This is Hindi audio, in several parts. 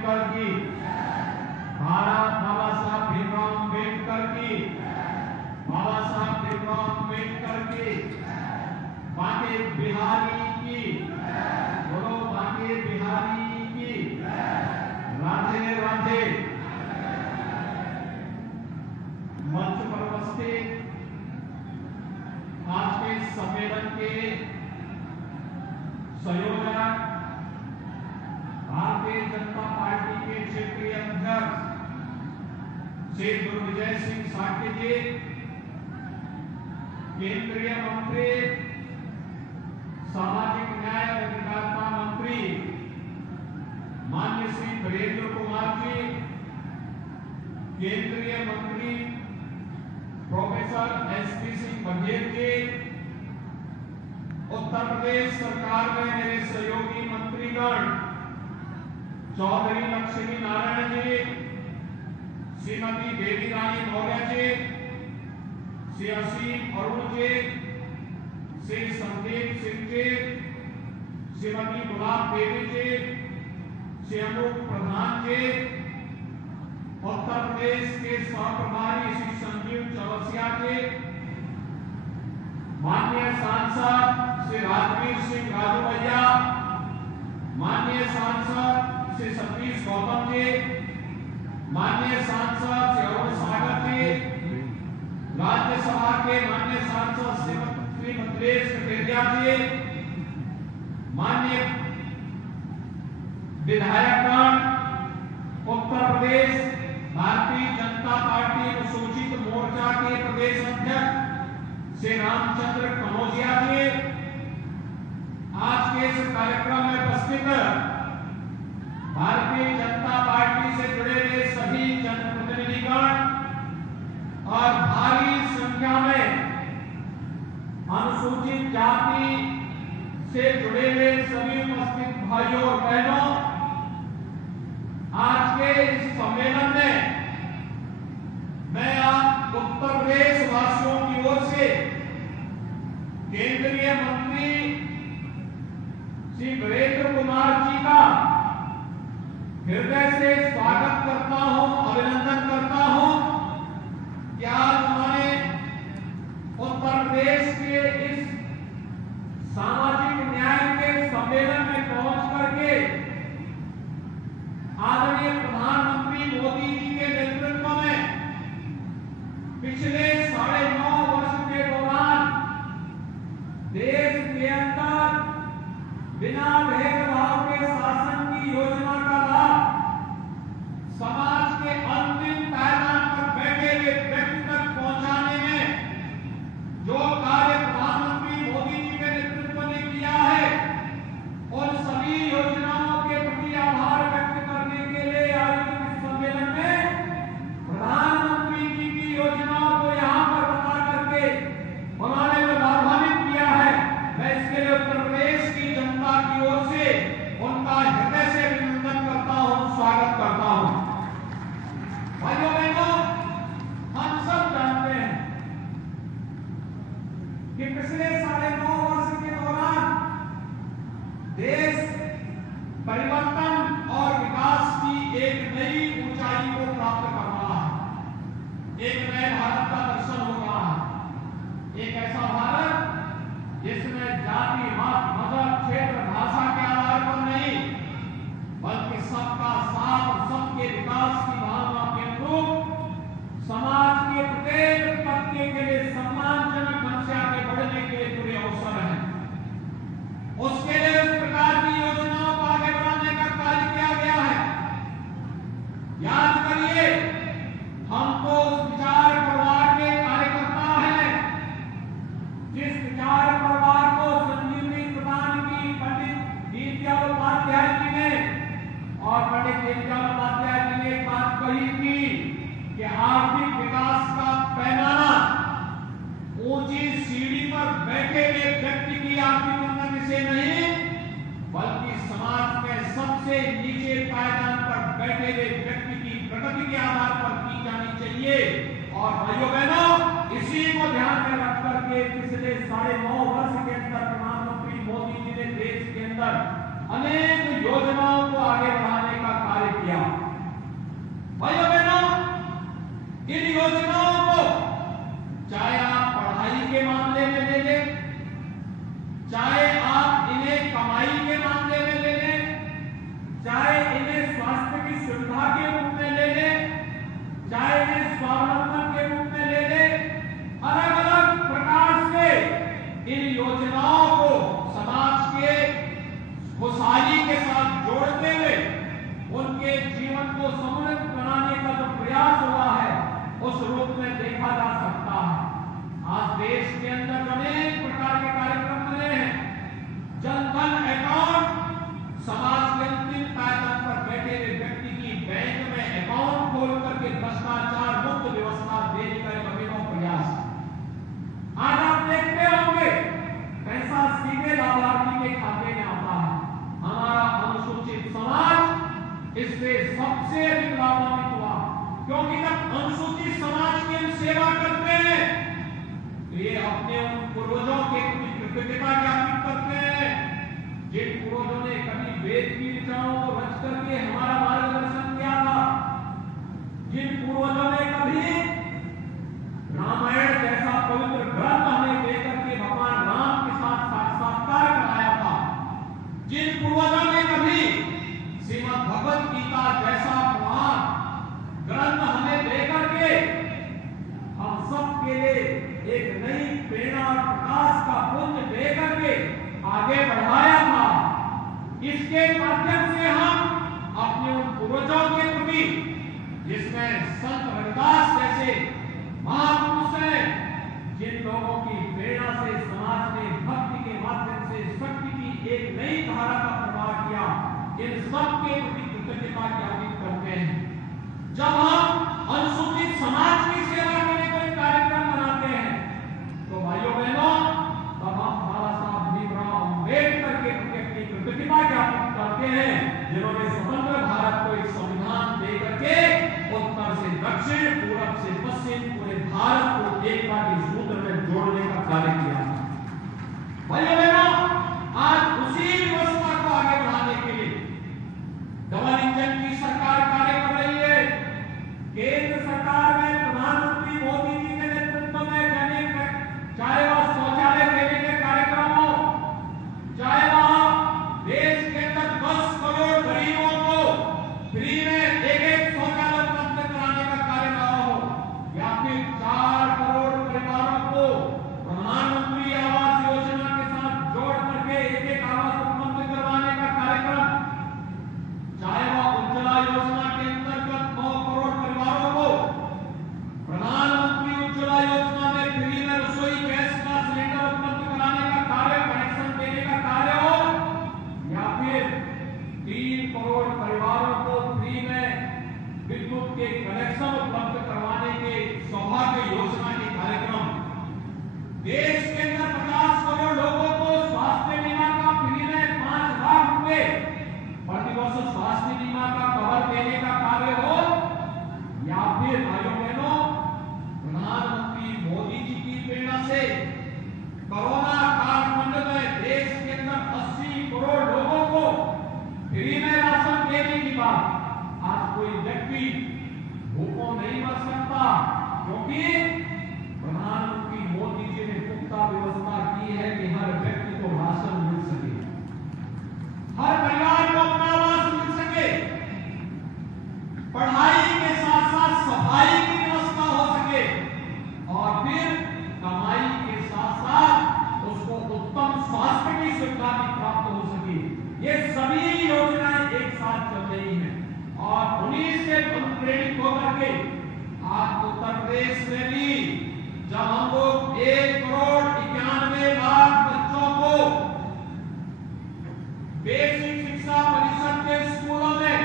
अम्बेडकर की, भारत बाबा साहब भीमराव अम्बेडकर की, बाबा साहब भीमराव अम्बेडकर की, बांके बिहारी की, बोलो बांके बिहारी की, राधे राधे। मंच पर उपस्थित आज के सम्मेलन के संयोजक, भारतीय जनता पार्टी के क्षेत्रीय अध्यक्ष श्री दुर्विजय सिंह साठे जी, केंद्रीय मंत्री, सामाजिक न्याय और अधिकारिता मंत्री माननीय श्री वीरेंद्र कुमार जी, केंद्रीय मंत्री प्रोफेसर एसपी सिंह बघेल जी, उत्तर प्रदेश सरकार में मेरे सहयोगी मंत्रीगण चौधरी लक्ष्मी नारायण जी, श्रीमती देवी रानी मौर्य जी, श्री असीम अरुण जी, श्री संदीप सिंह जी, श्रीमती गुलाब देवी जी, श्री अनूप प्रधान जी, उत्तर प्रदेश के सहप्रभारी श्री संजीव चौरसिया जी, माननीय सांसद श्री राजवीर सिंह राजू भैया, माननीय सांसद श्री सतीश गौतम जी, माननीय सांसद श्री अरुण सागर जी, राज्यसभा के माननीय सांसद श्री मिथिलेश कटेरिया जी, माननीय विधायकगण, उत्तर प्रदेश भारतीय जनता पार्टी अनुसूचित मोर्चा के प्रदेश अध्यक्ष श्री रामचंद्र कनौजिया जी, आज के इस कार्यक्रम में उपस्थित भारतीय जनता पार्टी से जुड़े हुए सभी जनप्रतिनिधिगण और भारी संख्या में अनुसूचित जाति से जुड़े हुए सभी उपस्थित भाइयों और बहनों, आज के इस सम्मेलन में मैं आप उत्तर प्रदेश वासियों की ओर से केंद्रीय मंत्री श्री वीरेंद्र कुमार जी का हृदय से स्वागत करता हूं, अभिनंदन करता हूं कि आज उन्होंने उत्तर प्रदेश के इस सामाजिक न्याय के सम्मेलन में पहुंच करके आदरणीय प्रधानमंत्री मोदी जी के नेतृत्व में पिछले 9.5 वर्ष के दौरान देश के अंदर बिना भेदभाव के शासन की योजना का लाभ समाज के अंतिम पायदान पर बैठे हुए व्यक्ति तक पहुंचाने में जो कार्य प्रधानमंत्री मोदी जी के नेतृत्व ने किया है, उन सभी योजनाओं के प्रति आभार व्यक्त करने के लिए आयोजित इस सम्मेलन में प्रधानमंत्री जी की योजनाओं को यहाँ पर बता करके उन्होंने जो लाभान्वित किया है, मैं इसके लिए उत्तर प्रदेश की जनता की ओर से उनका हृदय से अभिनंदन करता हूँ, स्वागत करता हूँ। भाइयों बहनों, हम सब जानते हैं कि पिछले 9.5 वर्ष के दौरान देश परिवर्तन और विकास की एक नई ऊंचाई को प्राप्त कर रहा है। एक नए भारत का दर्शन हो रहा है, एक ऐसा भारत जिसमें जाति, मत, मजहब, क्षेत्र, भाषा के आधार पर नहीं, बल्कि सबका साथ और सबके विकास की भावना के अनुरूप समाज के प्रत्येक तबके के लिए सम्मानजनक ढंग से आगे बढ़ने के लिए पूरे अवसर हैं। उसके लिए इस प्रकार की योजनाओं को आगे बढ़ाने का कार्य किया गया है। याद करिए, हम तो उस विचार परिवार के कार्यकर्ता हैं जिस विचार परिवार को संजीवनी प्रदान की पंडित दीनदयाल उपाध्याय जी ने, और पंडित दीनदयाल उपाध्याय जी ने एक बात कही थी कि आर्थिक विकास का पैमाना ऊंची सीढ़ी पर बैठे हुए व्यक्ति की आर्थिक उन्नति से नहीं, बल्कि समाज में सबसे नीचे पायदान पर बैठे हुए व्यक्ति की प्रगति के आधार पर की जानी चाहिए। और भाइयों बहनों, इसी को ध्यान में रख करके पिछले 9.5 वर्ष के अंदर प्रधानमंत्री मोदी जी ने देश के अंदर अनेक योजनाओं को आगे बढ़ाने का कार्य किया। जीवन को समृद्ध बनाने का जो प्रयास हुआ है उस रूप में देखा जा सकता है। आज देश के अंदर अनेक प्रकार के कार्यक्रम बने हैं। जन धन अकाउंट समाज के अंतिम पायदान पर बैठे हुए व्यक्ति की बैंक में अकाउंट खोल करके भ्रष्टाचार मुक्त व्यवस्था देने का एक अभिनव प्रयास। आज आप देखते होंगे पैसा सीधे लाभार्थी के खाते में आता है। हमारा अनुसूचित समाज इससे सबसे अधिक लाभान्वित हुआ, क्योंकि जब अनुसूचित समाज की हम सेवा करते हैं तो ये अपने उन पूर्वजों के प्रति कृतज्ञता ज्ञापित करते हैं जिन पूर्वजों ने कभी वेद की ऋचाओं को रच करके हमारा मार्गदर्शन किया था, जिन पूर्वजों ने कभी रामायण जैसा पवित्र ग्रंथ हमें देकर के भगवान राम के साथ साक्षात्कार कराया था, जिन पूर्वजों ने कभी श्रीमद् भगवत गीता जैसा महान ग्रंथ हमें देकर के हम सबके लिए एक नई प्रेरणा और प्रकाश का पुंज देकर के आगे बढ़ाया था। इसके माध्यम से हम अपने उन पूर्वजों के प्रति, जिसमें संत रविदास जैसे महापुरुष हैं, जिन लोगों की प्रेरणा से समाज ने भक्ति के माध्यम से शक्ति की एक नई धारा का प्रवाह किया, इन सब के प्रति कृतज्ञता ज्ञापित करते हैं। जब हम अनुसूचित समाज की सेवा के लिए कोई कार्यक्रम बनाते हैं तो भाइयों बहनों, तब हम बाबा साहब भीमराव अम्बेडकर के प्रति अपनी कृतज्ञता ज्ञापित करते हैं, जिन्होंने स्वतंत्र भारत को एक संविधान दे करके उत्तर से दक्षिण, पूरब से पश्चिम पूरे भारत को एकता के सूत्र में जोड़ने का कार्य किया। भाइयों बहनों, आज उसी व्यवस्था को आगे बढ़ाने के लिए डबल इंजन की सरकार कार्य कर रही है। केंद्र सरकार में प्रधानमंत्री मोदी जी के नेतृत्व में दैनिक, चाहे वह शौचालय देने के कार्यक्रम हो, चाहे वह देश के अंदर 10 करोड़ गरीबों को फ्री में एक शौचालय उपलब्ध कराने का कार्य रहा हो, या फिर 4 करोड़ परिवारों को प्रधानमंत्री आवास योजना के साथ जोड़ करके एक आवास उपलब्ध करवाने का कार्यक्रम, चाहे वह उज्ज्वला योजना के अंतर्गत 9 करोड़ परिवारों को प्रधानमंत्री उज्ज्वला योजना में फ्री में रसोई गैस का सिलेंडर उपलब्ध कराने का कार्य, कनेक्शन देने का कार्य हो, या फिर 3 करोड़ परिवारों को फ्री में विद्युत के कनेक्शन उपलब्ध करवाने के सौभाग्य योजना के कार्यक्रम, देश के अंदर 50 करोड़ लोगों को स्वास्थ्य बीमा का फ्री में 5 लाख रुपए प्रतिवर्ष स्वास्थ्य बीमा का कवर देने का कार्य हो, या फिर भाइयों बहनों, प्रधानमंत्री मोदी जी की प्रेरणा से कोरोना कालखंड में देश के अंदर 80 करोड़ लोगों को फ्री में राशन देने की बात, आज कोई व्यक्ति भूखों नहीं मर सकता, क्योंकि प्रधानमंत्री मोदी जी ने पुख्ता व्यवस्था की है कि हर व्यक्ति को राशन मिल सके, हर परिवार को अपना आवास मिल सके, पढ़ाई के साथ साथ सफाई की व्यवस्था हो सके, और फिर कमाई के साथ साथ उसको उत्तम स्वास्थ्य की सुविधा भी प्राप्त हो सके। ये सभी योजनाएं एक साथ चल रही हैं, और उन्हीं से प्रेरित होकर के आज उत्तर प्रदेश में भी जब हम लोग 1 करोड़ 91 लाख बच्चों को बेसिक शिक्षा परिषद के स्कूलों में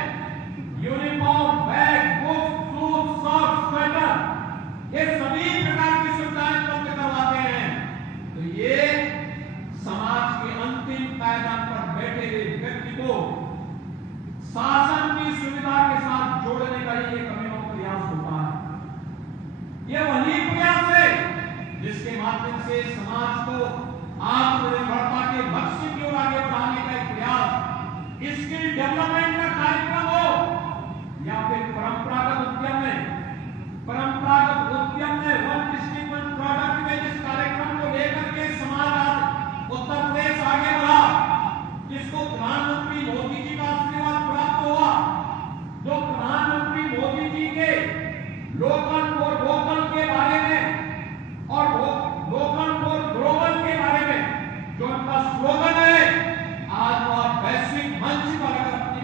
uniform, bag, book, shoes, socks, sweater, ये सभी प्रकार की सुविधाएं उपलब्ध करवाते हैं, तो ये समाज के अंतिम पायदान पर बैठे हुए व्यक्ति को शासन की सुविधा के साथ जोड़ने का ये एक अभिनव प्रयास होता है। ये वही प्रयास है जिसके माध्यम से समाज को आत्मनिर्भरता के लक्ष्य की ओर आगे बढ़ाने का एक प्रयास, स्किल डेवलपमेंट का कार्यक्रम हो, या फिर परंपरागत उद्यम में वन डिस्ट्रिक्ट वन प्रोडक्ट में जिस कार्यक्रम को लेकर के समाज आज उत्तर प्रदेश आगे बढ़ा, जिसको प्रधानमंत्री मोदी जी का आशीर्वाद प्राप्त हुआ, जो प्रधानमंत्री मोदी जी के लोकल फॉर वोकल के बारे में और लोकल फॉर ग्लोबल के बारे में जो उनका स्लोगन है, आज वह वैश्विक मंच पर अगर अपनी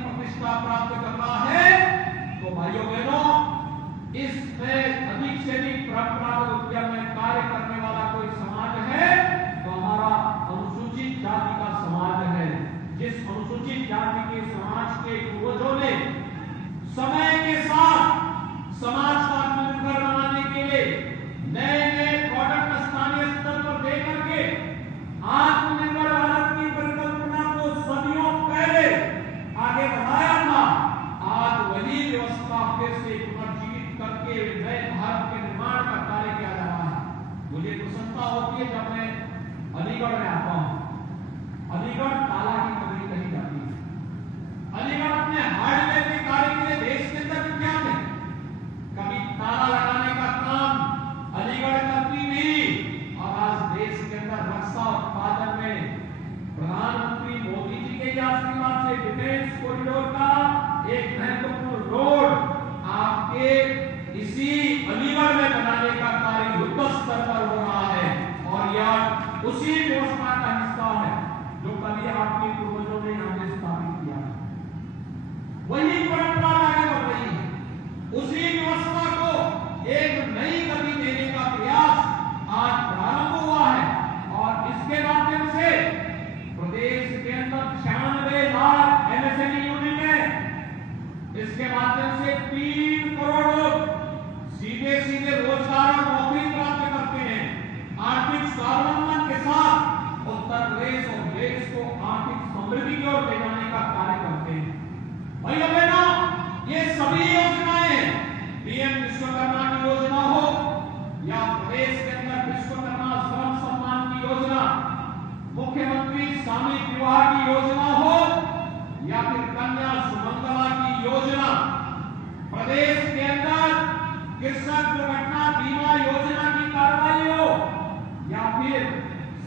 इसके माध्यम से 3 करोड़ लोग सीधे सीधे रोजगार और नौकरी प्राप्त करते हैं। आर्थिक स्वावलंबन के साथ उत्तर प्रदेश और देश को आर्थिक समृद्धि की ओर ले जाने का कार्य करते हैं। भाइयों बहनों, ये सभी योजनाएं पीएम विश्वकर्मा की योजना हो या प्रदेश के अंदर विश्वकर्मा श्रम सम्मान की योजना, मुख्यमंत्री सामूहिक विवाह की योजना हो या फिर कन्या सुमंगला की योजना, प्रदेश के अंदर कृषक दुर्घटना बीमा योजना की कार्रवाई हो या फिर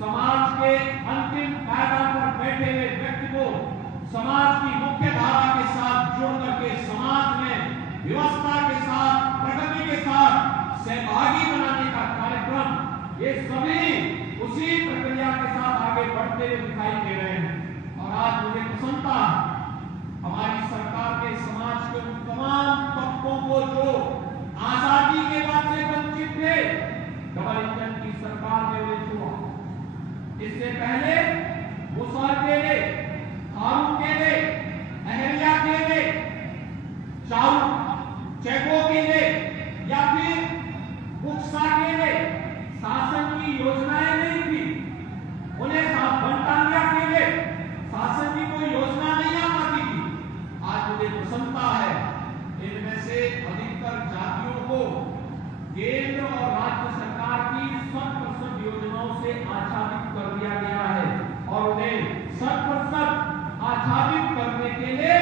समाज के अंतिम पायदान पर बैठे हुए व्यक्ति को समाज की मुख्य धारा के साथ जोड़ करके समाज में व्यवस्था के साथ, प्रगति के साथ सहभागी बनाने का कार्यक्रम, ये सभी उसी प्रक्रिया के साथ आगे बढ़ते हुए दिखाई दे रहे हैं। और आज मुझे प्रसन्नता हमारी सरकार के समाज के उन तमाम तबकों को जो आजादी के बाद से वंचित थे, डबल इंजन की सरकार ने उन्हें छुआ। इससे पहले मुसहर केले, फारूक केले, अहल्या केले, शाहरुख चेको केले या फिर बुक्सा केले शासन की योजनाएं नहीं थी। उन्हें बनटांगिया केले शासन की कोई योजना नहीं आ पाती थी। आज मुझे प्रसन्नता है इनमें से अधिकतर जातियों को केंद्र और राज्य सरकार की 100% योजनाओं से आच्छादित कर दिया गया है और उन्हें 100% आच्छादित करने के लिए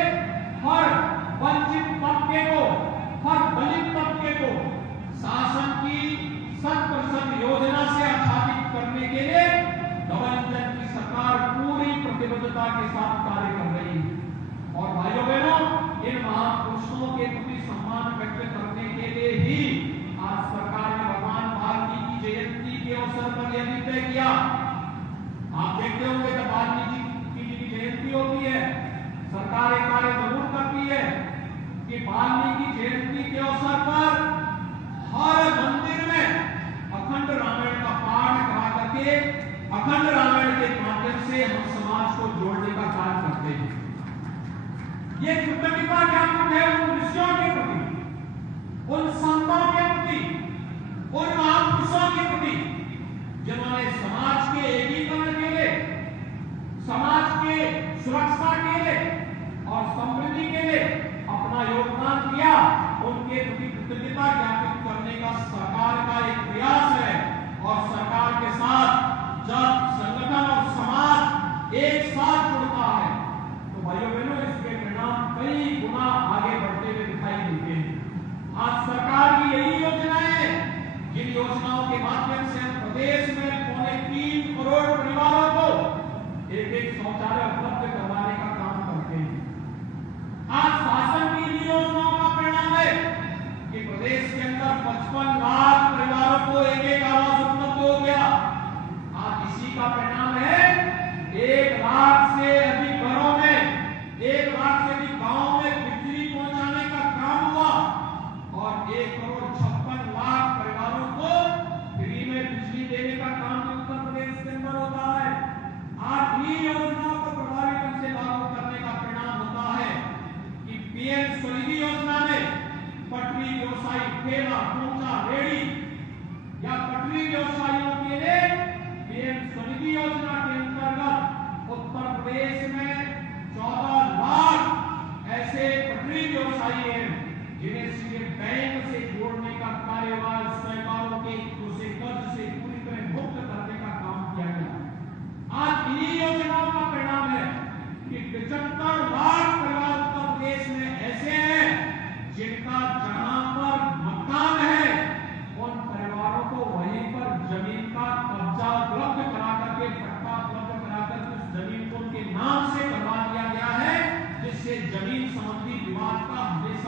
हर वंचित तबके को, हर दलित तबके को शासन की 100% योजना से आच्छादित करने के लिए डबल इंजन की सरकार पूरी प्रतिबद्धता के साथ कार्य कर रही है। और भाइयों बहनों, इन महापुरुषों के प्रति सम्मान व्यक्त करने के लिए ही आज सरकार ने भगवान वाल्मीकि की जयंती के अवसर पर यह निर्णय किया। आप देखते होंगे जब वाल्मीकि जी की जयंती होती है, सरकार एक कार्य जरूर करती है कि वाल्मीकि जयंती के अवसर पर हर मंदिर में अखंड रामायण का पाठ करा करके अखंड रामायण के माध्यम से हम समाज को जोड़ने का कार्य करते हैं। ये कृतज्ञता ज्ञापन है उन ऋषियों के प्रति, उन संतों के प्रति, उन महापुरुषों के प्रति जिन्होंने समाज के एकीकरण के लिए, समाज के सुरक्षा के लिए और समृद्धि के लिए अपना योगदान दिया। उनके प्रति कृतज्ञता ज्ञापित करने का सरकार का एक प्रयास है। और सरकार के साथ जब संगठन और समाज एक साथ जुड़ता है तो भाइयों बहनों, इसके परिणाम कई गुना आगे बढ़ते हुए दिखाई देते हैं। आज सरकार की यही योजनाएं हैं जिन योजनाओं के माध्यम से हम प्रदेश में 3.25 करोड़ परिवारों को एक शौचालय उपलब्ध करवाने का काम करते हैं। आज शासन की इन योजनाओं का परिणाम है कि प्रदेश के अंदर 55 लाख परिवारों को एक आवास उपलब्ध हो गया। आज इसी का परिणाम है 1 लाख से अधिक घरों में, 1 लाख से अधिक गांवों में बिजली पहुंचाने का काम हुआ और 1 करोड़ 56 लाख परिवारों को फ्री में बिजली देने का काम उत्तर प्रदेश के अंदर होता है। आज इन योजनाओं को प्रभावी ढंग से लागू करने का परिणाम होता है कि पीएम स्वनिधि योजना में पटरी व्यवसायी, ठेला, पोंचा, रेडी या पटरी व्यवसायियों के लिए पीएम स्वनिधि योजना के अंतर्गत उत्तर प्रदेश में 14 लाख ऐसे पटरी व्यवसायी हैं जिन्हें सीधे बैंक से जोड़ने का कार्यभार सरकारों के कर्ज से पूरी तरह मुक्त करने का काम किया गया। आज इन्हीं योजनाओं का परिणाम है कि 75 लाख परिवार उत्तर प्रदेश में ऐसे हैं जिनका जहां पर मकान है उन परिवारों को वहीं पर जमीन का कब्जा उपलब्ध करा करके, पट्टा उपलब्ध करा करके उस जमीन को उनके नाम से करवा दिया गया है, जिससे जमीन संबंधी विवाद का हमेशा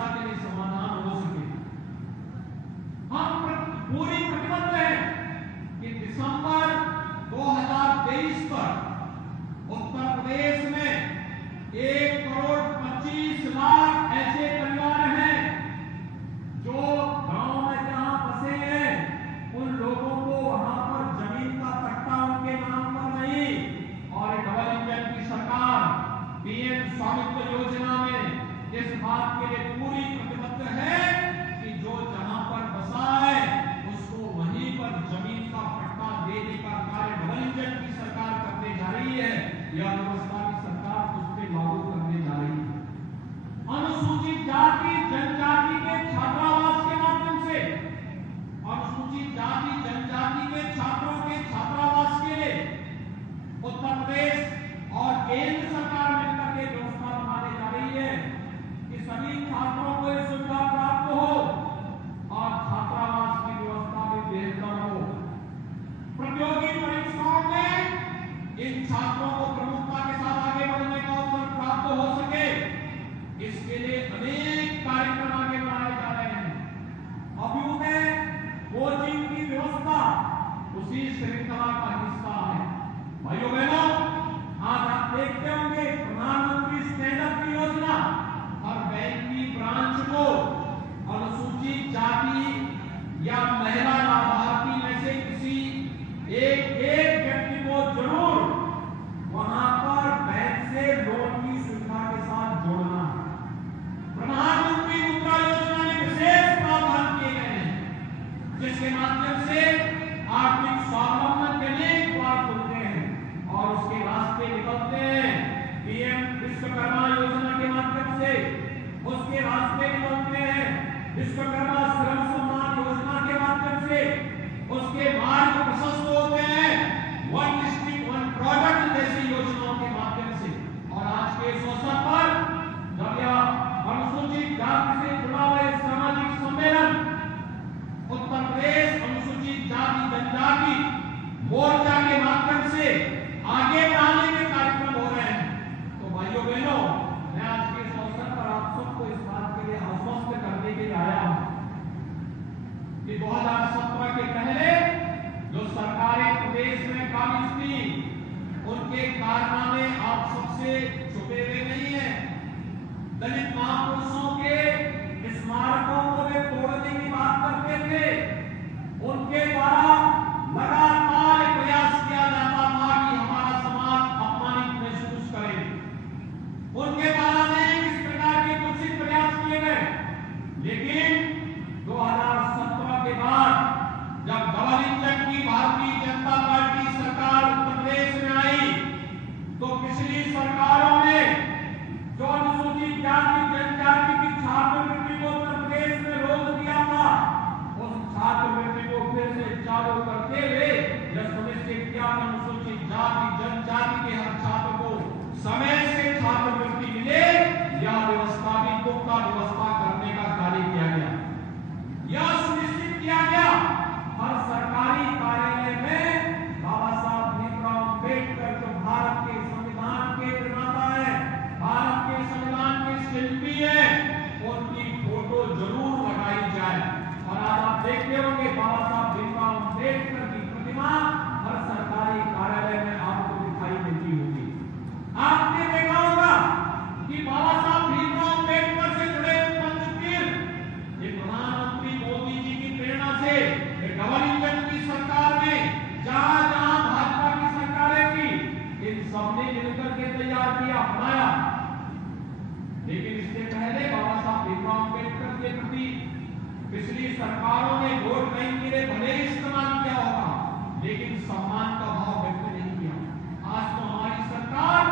विश्वकर्मा श्रम सम्मान योजना के माध्यम से उसके मार्ग प्रशस्त होते हैं, वन डिस्ट्रिक्ट वन प्रोडक्ट जैसी योजनाओं के माध्यम से। और आज के इस अवसर पर जब यह अनुसूचित जाति से जुड़ा हुआ सामाजिक सम्मेलन उत्तर प्रदेश अनुसूचित जाति जनजाति मोर्चा के माध्यम से आगे बढ़ाने के कार्यक्रम हो रहे हैं, तो भाइयों बहनों, मैं आज के इस अवसर पर आप सबको इस बात के लिए आश्वस्त करने के लिए आया हूं कि 2017 के पहले जो सरकारें प्रदेश में काबिज थी, उनके कारनामे आप सबसे छुपे हुए नहीं है। दलित महापुरुषों के स्मारकों को वे तोड़ने की बात करते थे, उनके द्वारा लगातार प्रयास किया जाता था कि हमारा समाज अपमानित महसूस करे। उनके द्वारा अनेक इस प्रकार के कुछ प्रयास किए गए, लेकिन 2017 के बाद जब डबल इंजन की भारतीय जनता पार्टी सरकार उत्तर प्रदेश में आई, तो पिछली सरकारों ने जो अनुसूचित जाति जनजाति की छात्रवृत्ति को उत्तर प्रदेश में रोक दिया था, उस छात्रवृत्ति को फिर से चालू करते हुए यह सुनिश्चित किया कि अनुसूचित जाति जनजाति के हर छात्र को समय से छात्रवृत्ति मिले। यह व्यवस्था भी पुख्ता व्यवस्था करने का कार्य किया गया। यह सुनिश्चित किया गया हर सरकारी कार्यालय में बाबा साहब भीमराव अम्बेडकर जो भारत के संविधान के निर्माता है, भारत के संविधान के शिल्पी है, उनकी फोटो जरूर लगाई जाए। और आज आप देखते होंगे बाबा साहब भीमराव अम्बेडकर की प्रतिमा हर सरकारी कार्यालय में आपको दिखाई देती होगी। आपने देखा होगा कि बाबा साहब भीमराव अम्बेडकर से जुड़े पंचतीर्थ ये प्रधानमंत्री मोदी जी की प्रेरणा से डबल इंजन की सरकार में जहां जहां भाजपा की सरकारें थी, इन सबने मिलकर के तैयार किया, बनाया। लेकिन इससे पहले बाबा साहब भीमराव अम्बेडकर के प्रति पिछली सरकारों ने वोट बैंक के लिए भले ही इस्तेमाल किया होगा, लेकिन सम्मान का भाव व्यक्त नहीं किया। आज तो हमारी सरकार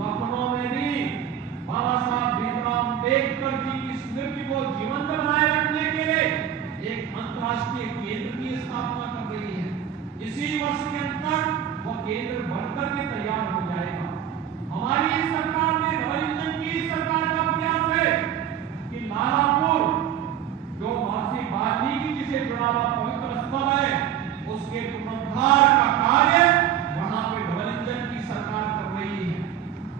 लखनऊ में भी बाबा साहब भीमराव अम्बेडकर जी की स्मृति को जीवंत बनाए रखने के लिए एक अंतर्राष्ट्रीय केंद्र की स्थापना कर रही है। इसी वर्ष के अंत तक वह केंद्र बनकर के तैयार हो जाएगा। हमारी सरकार ने डबल इंजन की सरकार का प्रयास है कि नालापुर जो महर्षि वाल्मीकि जी से जुड़ा हुआ पवित्र स्थल है, उसके पुनरुद्धार का कार्य वहां पे डबल इंजन की सरकार कर रही है।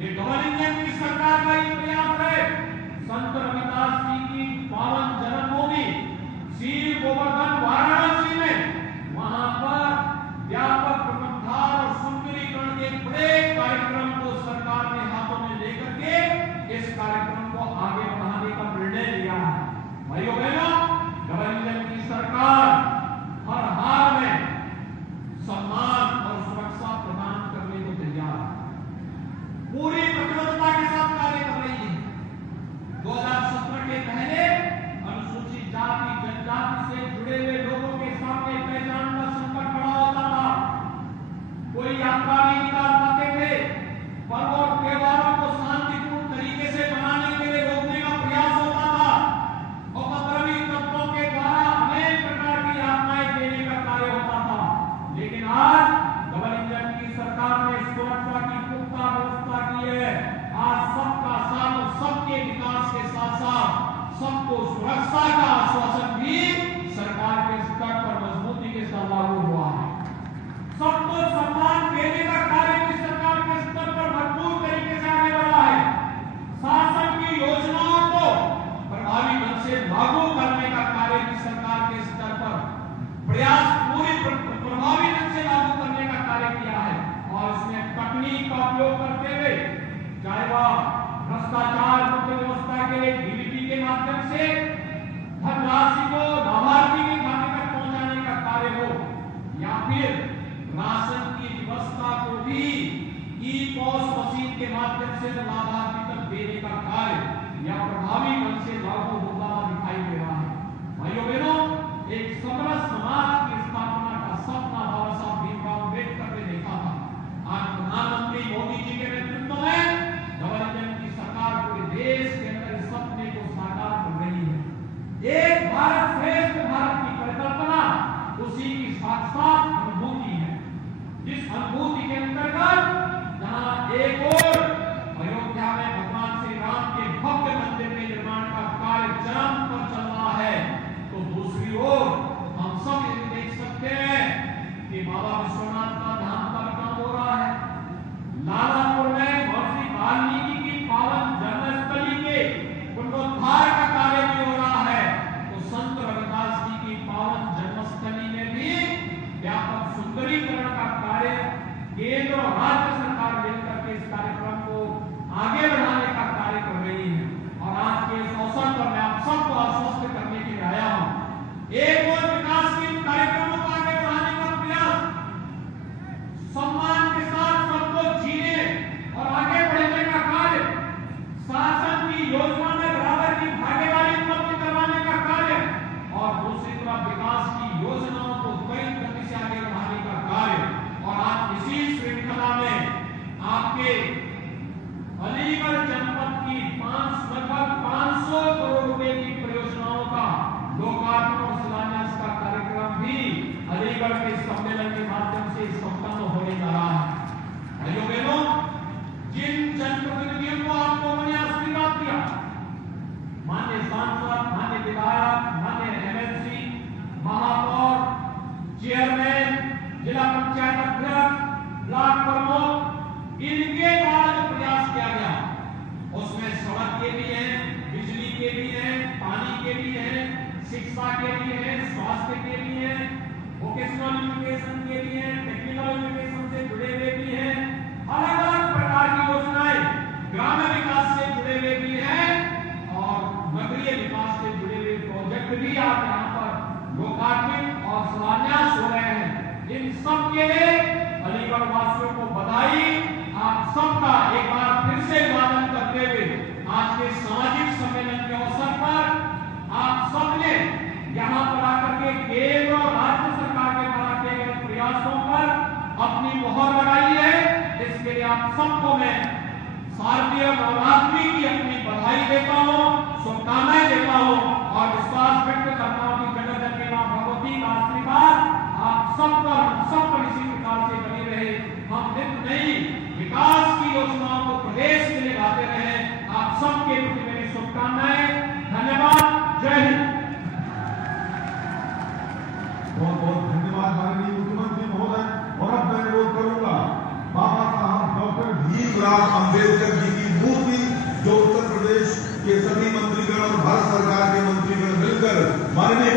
ये डबल इंजन की सरकार का ही प्रयास है संत रविदास जी की पावन जन्मभूमि श्री गोवर्धन वाराणसी में, वहां पर व्यापक पुनरुद्धार और सुंदरीकरण के बड़े कार्यक्रम को सरकार ने हाथों में लेकर के इस कार्यक्रम को आगे बढ़ाने का निर्णय लिया है। भाइयों बहनों, डबल इंजन की सरकार हर हाल में सम्मान और सुरक्षा प्रदान करने को तैयार है, पूरी प्रतिबद्धता के साथ कार्य कर रही है। 2017 के पहले अनुसूचित जाति जनजाति से जुड़े हुए लोगों के सामने पहचान का संकट खड़ा होता था। कोई यात्रा नहीं निकाल पाते थे। पर्व और त्योहारों को शांतिपूर्ण तरीके से मनाने के लिए रोकने का प्रयास होता था। उपद्रवी तत्वों के द्वारा अनेक प्रकार की यातनाएं देने का कार्य होता था। लेकिन आज डबल इंजन की सरकार ने सुरक्षा की पुख्ता व्यवस्था की है। आज सबका साथ और सबके विकास के साथ साथ सबको सुरक्षा का आश्वासन भी सरकार के स्तर पर मजबूती के साथ लागू हुआ है। सबको सम्मान देने का कार्य भी सरकार के स्तर पर भरपूर तरीके से आगे बढ़ा है। शासन की योजनाओं को प्रभावी ढंग से लागू करने का कार्य भी सरकार के स्तर पर प्रयास पूरी प्रभावी ढंग से लागू करने का कार्य किया है। और इसमें तकनीक का उपयोग करते हुए, चाहे वह भ्रष्टाचार मुक्त व्यवस्था के लिए डीबीटी के माध्यम से धनराशि को लाभार्थी के खाते तक पहुंचाने का कार्य हो, या फिर राशन की व्यवस्था को भी ई-पॉस मशीन के माध्यम से लाभार्थी तक देने का कार्य या प्रभावी ढंग से लागू होता दिखाई दे रहा है। भाइयों बहनों, एक समरस समाज की स्थापना का सपना बाबा साहब भीमराव अम्बेडकर ने देखा था। आज प्रधानमंत्री मोदी जी के नेतृत्व में डबल इंजन की सरकार पूरे देश के अंदर इस सपने साक्षात अनुभूति है, जिस अनुभूति के अंतर्गत जहां एक और अयोध्या में भगवान श्री राम के भव्य मंदिर के निर्माण का कार्य चरम पर चल रहा है, तो दूसरी ओर हम सब ये देख सकते हैं कि बाबा विश्वनाथ का धाम का काम हो रहा है। लालापुर में महर्षि वाल्मीकि की पावन जन्मस्थली के पुनरुद्धार का कार्य भी हो रहा है, तो संत रविदास जी की पावन जन्मस्थली में भी व्यापक सुंदरीकरण का कार्य केंद्र और राज्य सरकार मिलकर के इस कार्यक्रम को आगे बढ़ाने का कार्य कर रही है। और आज के इस अवसर पर मैं आप सबको आश्वस्त करने के लिए आया हूं, एक और विकास के कार्यक्रमों को आगे बढ़ाने का प्रयास, सम्मान के साथ सबको जीने और आगे बढ़ने का कार्य, शासन की योजना में बराबर की भागीदारी उपलब्ध करवाने का कार्य, और दूसरी तरफ विकास की योजनाओं को त्वरित गति से आगे बढ़ाने का कार्य। और आज इसी श्रृंखला में आपके अलीगढ़ जनपद की लगभग 500 करोड़ रुपए की परियोजनाओं का लोकार्पण और शिलान्यास का कार्यक्रम भी अलीगढ़ के सम्मेलन के माध्यम से संपन्न होने जा रहा है। भाइयों बहनों, जिन जनप्रतिनिधियों को आप लोगों ने आशीर्वाद दिया, माननीय सांसद, माननीय विधायक, माननीय एमएलसी, महापौर, चेयरमैन, जिला पंचायत अध्यक्ष, ब्लॉक प्रमुख, इनके द्वारा जो प्रयास किया गया, उसमें सड़क के भी हैं, बिजली के भी हैं, पानी के भी हैं, शिक्षा के भी हैं, स्वास्थ्य के भी हैं, वोकेशनल एजुकेशन के भी हैं, टेक्निकल एजुकेशन से जुड़े हुए भी हैं, अलग अलग प्रकार की योजनाएं ग्रामीण विकास से जुड़े हुए भी हैं, और नगरीय विकास से जुड़े हुए प्रोजेक्ट भी आप यहाँ पर लोकार्पित और शिलान्यास हो रहे हैं। इन सब के लिए अलीगढ़ वासियों को बधाई। आप सबका एक बार फिर से अभिवादन करते हुए आज के सामाजिक सम्मेलन के अवसर पर आप सबने यहाँ पर आकर के केंद्र और राज्य सरकार के द्वारा किए गए प्रयासों पर अपनी मोहर लगाई है। इसके लिए आप सबको मैं शारदीय नवरात्रि की अपनी बधाई देता हूँ, शुभकामनाएं देता हूँ, और विश्वास व्यक्त करता हूँ कि जगत जननी मां भगवती का आशीर्वाद आप सब पर इसी प्रकार से बने रहे। हम नित नई विकास की योजनाओं को प्रदेश के लिए लाते रहे। आप सबके प्रति मेरी शुभकामनाएं। धन्यवाद। जय हिंद। बहुत बहुत धन्यवाद माननीय मुख्यमंत्री महोदय। और अब मैं अनुरोध करूंगा बाबा साहब डॉक्टर भीमराव अंबेडकर जी की मूर्ति, जो उत्तर प्रदेश के सभी मंत्रीगण और भारत सरकार के मंत्रीगण मिलकर माननीय